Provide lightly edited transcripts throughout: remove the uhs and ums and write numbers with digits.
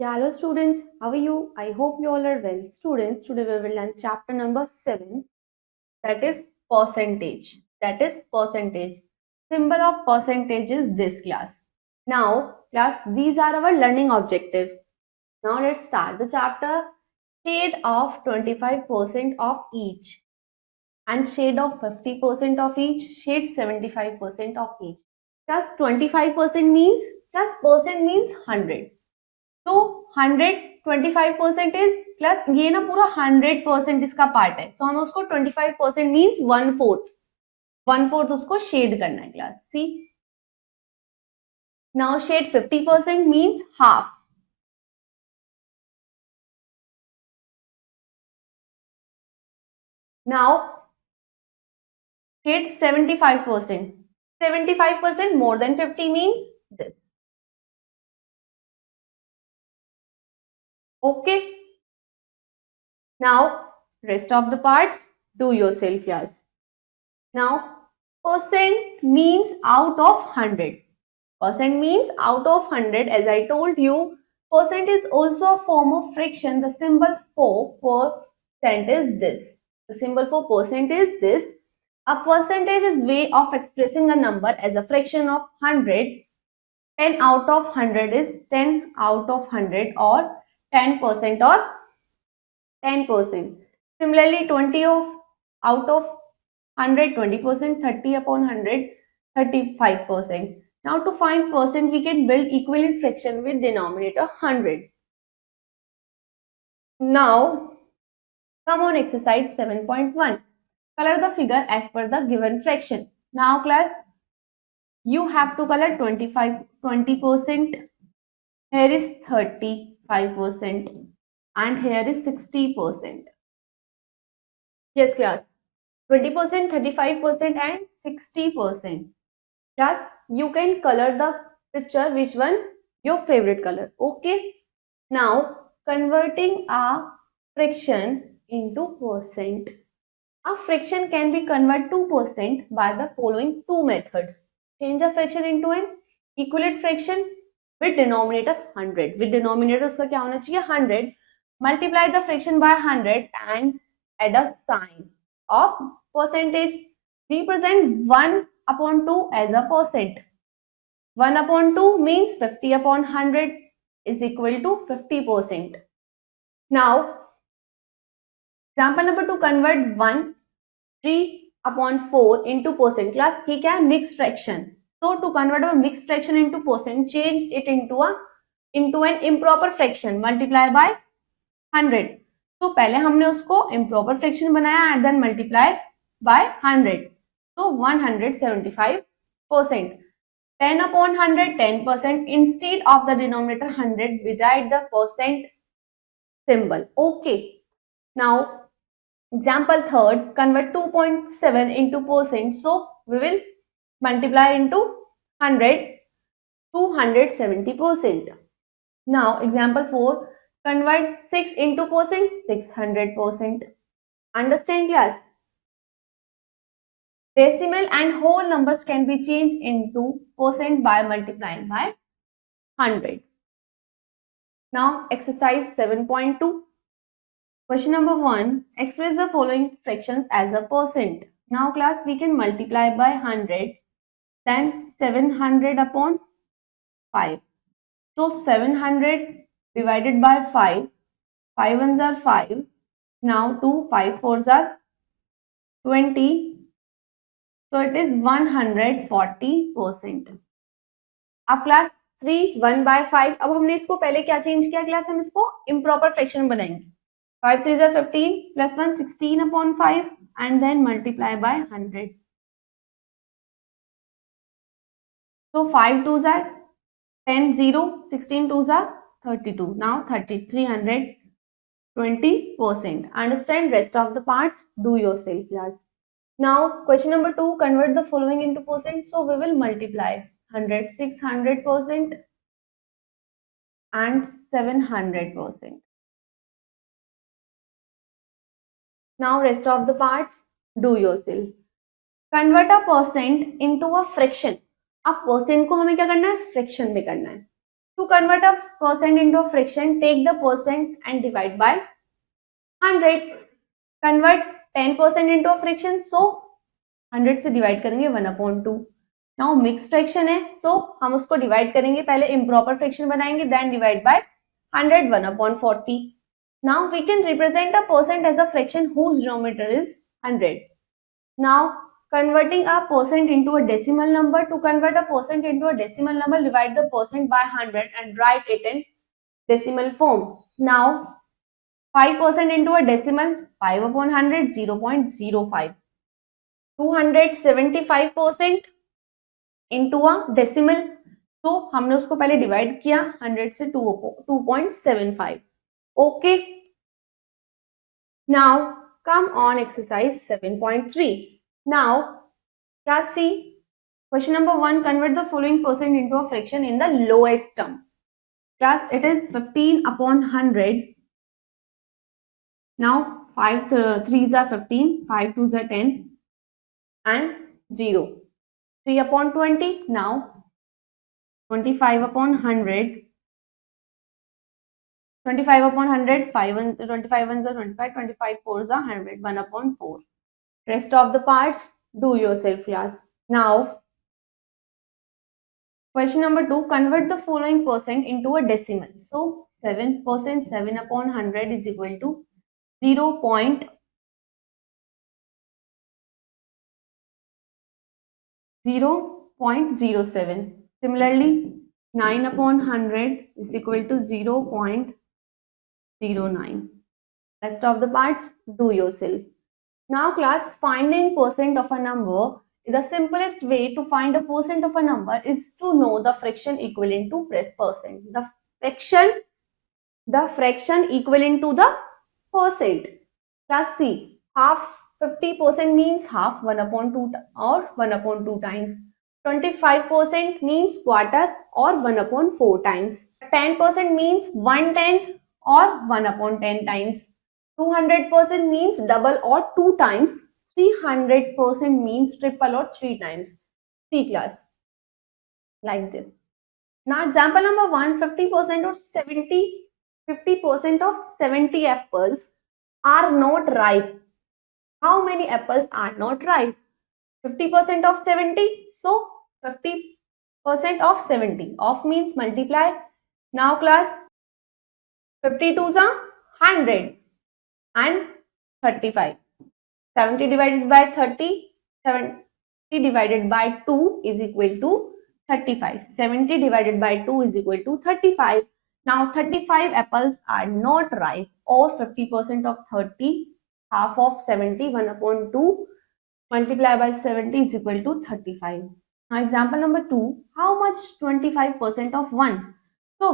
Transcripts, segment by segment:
Yeah, hello students, how are you? I hope you all are well. Students, today we will learn chapter number 7, that is percentage. That is percentage. Symbol of percentage is this class. Now, class, these are our learning objectives. Now let's start the chapter. Shade of 25% of each and shade of 50% of each, shade 75% of each. Plus 25% means, plus percent means 100. तो 125% plus ये ना पूरा 100% इसका part है, तो हमें उसको 25% means 1/4 उसको शेड करना है class. See now shade 50% means half. Now shade 75% more than 50 means this. Okay, now rest of the parts do yourself class. Now percent means out of 100. Percent means out of 100. As I told you, percent is also a form of fraction. The symbol for percent is this. The symbol for percent is this. A percentage is way of expressing a number as a fraction of 100. 10 out of 100 is 10 out of 100 or 10% or 10%. Similarly, 20 of out of 100, 20%, 30 upon 100, 35%. Now to find percent, we can build equivalent fraction with denominator 100. Now, come on exercise 7.1. Color the figure as per the given fraction. Now class, you have to color 20%. Here is 35% and here is 60%. Yes class, 20%, 35% and 60%. Class, you can color the picture, which one your favorite color. Okay, now converting a fraction into percent. A fraction can be converted to percent by the following two methods. Change the fraction into an equivalent fraction with denominator 100. With denominator उसका क्या होना चाहिए 100. Multiply the fraction by 100 and add a sign of percentage. Represent 1/2 as a percent. 1/2 means 50 upon 100 is equal to 50%. Now, example number 2, convert 3/4 into percent. Class, ये क्या है? Mixed fraction. So to convert a mixed fraction into percent, change it into an improper fraction. Multiply by 100. तो पहले हमने उसको improper fraction बनाया and then multiply by 100. So 175%. 10 upon 100, 10%. Instead of the denominator 100, we write the percent symbol. Okay. Now, example third, convert 2.7 into percent. So, we will multiply into 100, 270%. Now, example 4, convert 6 into percent, 600%. Understand class? Decimal and whole numbers can be changed into percent by multiplying by 100. Now, exercise 7.2. Question number 1. Express the following fractions as a percent. Now, class, we can multiply by 100, then 700 upon 5. So, 700 divided by 5. 5 ones are 5. Now, 2, 5 fours are 20. So, it is 140%. अब class 3 1/5. अब हमने इसको पहले क्या change किया class, हम इसको improper fraction बनाएंगे. 5 3s are 15 plus 1 16 upon 5 and then multiply by 100. So 5 2s are 10 0, 16 2s are 32. Now 320%. Understand? Rest of the parts do yourself class. Now question number 2, convert the following into percent. So we will multiply 100 600% and 700%. Now rest of the parts do yourself. Convert a percent into a fraction. अब percent को हमें क्या करना है, fraction में करना है. To convert a percent into a fraction, take the percent and divide by 100. Convert 10% into a fraction, so 100 से डिवाइड करेंगे 1/2. नाउ मिक्स फ्रैक्शन है, सो हम उसको डिवाइड करेंगे, पहले इम्प्रॉपर फ्रैक्शन बनाएंगे, then divide by 100, 1/40. Now we can represent a percent as a fraction whose denominator is 100. Now converting a percent into a decimal number. To convert a percent into a decimal number, divide the percent by 100 and write it in decimal form. Now 5% into a decimal, 5/100, 0.05. 275% into a decimal, तो हमने उसको पहले divide किया 100 से 2.75. Okay. Now come on exercise 7.3. Now class C, question number 1, convert the following percent into a fraction in the lowest term. Class, it is 15/100. Now 5 3s are 15, 5 2s are 10 and 0. 3/20. Now 25/100. 25/100, 25 ones are 25, 25 fours are 100, 1/4. Rest of the parts, do yourself class. Now question number 2, convert the following percent into a decimal. So 7%, 7/100 is equal to 0.07. Similarly, 9/100 is equal to 0.09. Rest of the parts, do yourself. Now class, finding percent of a number, the simplest way to find a percent of a number is to know the fraction equivalent to percent. The fraction equivalent to the percent. Class C, half 50% means half, 1/2 or 1/2 times. 25% means quarter or 1/4 times. 10% means 1/10 or 1/10 times. 200% means double or 2 times. 300% means triple or 3 times. C class. Like this. Now example number 1, 50% or 50% of 70 apples are not ripe. How many apples are not ripe? 50% of 70. So 50% of 70. Of means multiply. Now class, 52s are 100 and 35. 70 divided by 30, 70 divided by 2 is equal to 35. 70 divided by 2 is equal to 35. Now 35 apples are not ripe, or 50% of 30, half of 70, 1/2, multiply by 70 is equal to 35. Now example number 2, how much 25% of 1? So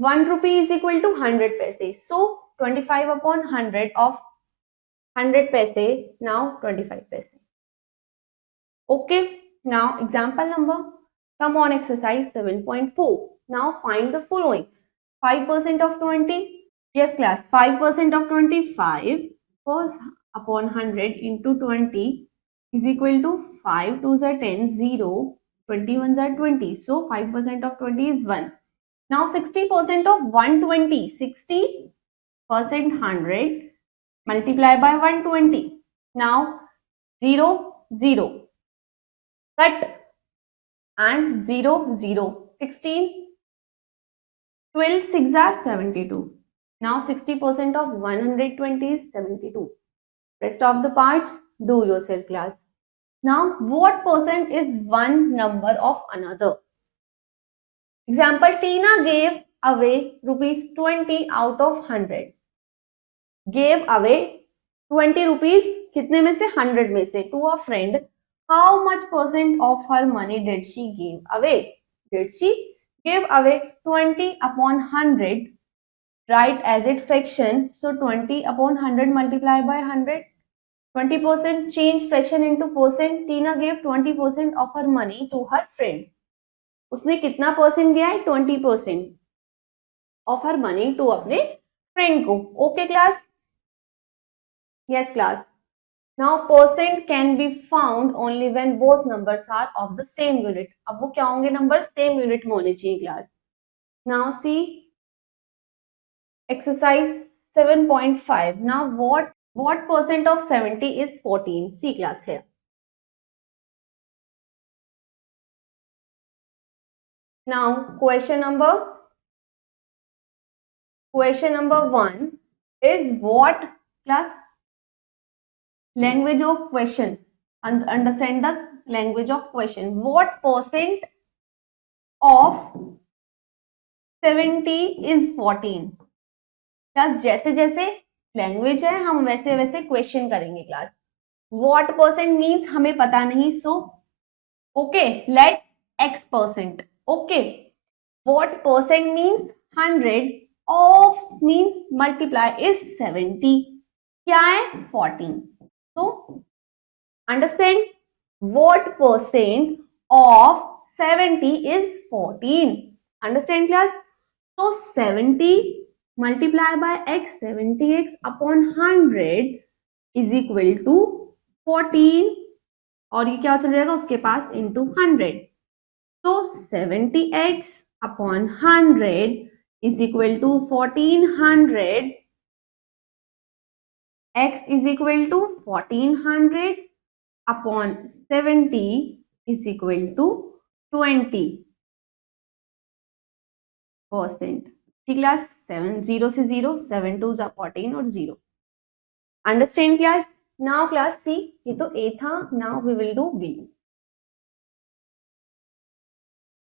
1 rupee is equal to 100 paise. So 25/100 of 100 paise, now 25 paise. Okay. Now example number, come on exercise 7.4. Now find the following. 5% of 20. Yes class, 5% of 25 was upon 100 into 20 is equal to 5 2s are 10, 0, 21s are 20. So 5% of 20 is 1. Now 60% of 120, 60% 100, multiply by 120. Now 0, 0. Cut and 0, 0. 16, 12 6 are 72. Now 60% of 120 is 72. Rest of the parts, do yourself class. Now what percent is one number of another? Example, Tina gave away rupees 20 out of 100. Gave away 20 rupees कितने में से? 100 में से, to a friend. How much percent of her money did she give away? Did she give away 20/100? Write as it fraction. So 20/100 multiply by 100. 20% change fraction into percent. Tina gave 20% of her money to her friend. उसने कितना percent दिया है? 20% of her money to अपने friend को. Okay class? Yes class. Now percent can be found only when both numbers are of the same unit. अब वो क्या होंगे numbers? Same unit में होने चाहिए class. Now see exercise 7.5. Now what percent of 70 is 14? See class here. Now question number 1 is what class? Language of question. Understand the language of question. What percent of 70 is 14? Class जैसे जैसे language है हम वैसे वैसे question करेंगे class. What percent means हमें पता नहीं, so okay let x percent. Okay what percent means 100 of means multiply is 70. क्या है 14. so understand what percent of 70 is 14. Understand class? So 70 multiply by x, 70x upon 100 is equal to 14 और ये क्या चल जाएगा उसके पास into 100. So 70x upon 100 is equal to 1400. X is equal to 1400 upon 70 is equal to 20%. Class 7 0 से 0, 7 2 are 14 और 0. Understand class? Now class C, ये तो A था. Now we will do B.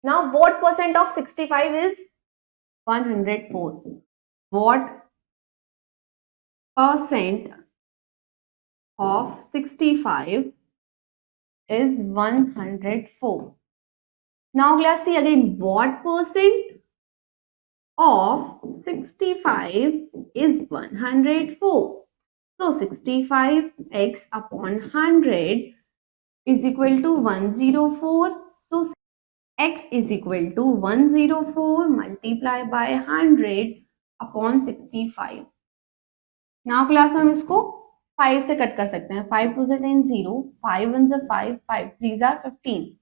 Now what percent of 65 is 104? What percent of 65 is 104? Now class C again, what percent of 65 is 104? So 65x upon 100 is equal to 104. So x is equal to 104 multiplied by 100 upon 65. Now class हम इसको 5 से cut कर सकते हैं. 5 2 से 10 0, 5 1 से 5, 5 3 are 15.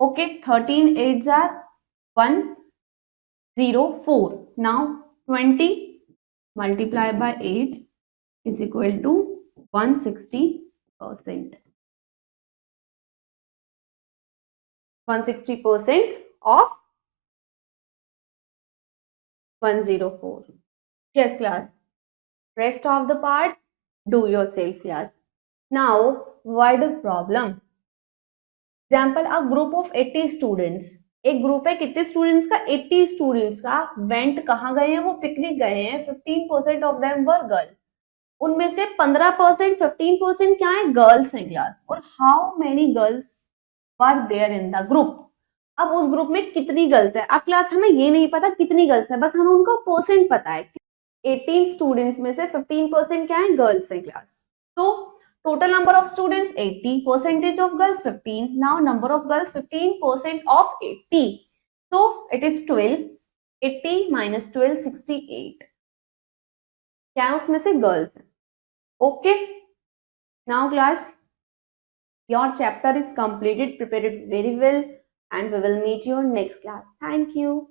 Okay, 13 8 are 104. Now 20 multiplied by 8 is equal to 160%. 160% of 104. Yes class. Rest of the parts do yourself class. Now word problem. Example, a group of 80 students. एक group है कितने स्टूडेंट्स का? 80 स्टूडेंट्स का. वेंट कहाँ गए हैं? वो picnic गए हैं. 15% ऑफ देम वर गर्ल. उनमें से 15% 15% क्या है? गर्ल्स हैं क्लास. और how many girls were there in the group? अब उस ग्रुप में कितनी गर्ल्स है? अब क्लास हमें ये नहीं पता कितनी गर्ल्स है, बस हमें उनका परसेंट पता है. 18 स्टूडेंट्स में से 15% क्या है? गर्ल्स है क्लास. तो total number of students 80, percentage of girls 15. Now number of girls 15% of 80, so it is 12. 80 minus 12 68. क्या है उसमें से? Girls. Okay now class your chapter is completed. Prepare it very well and we will meet you next class. Thank you.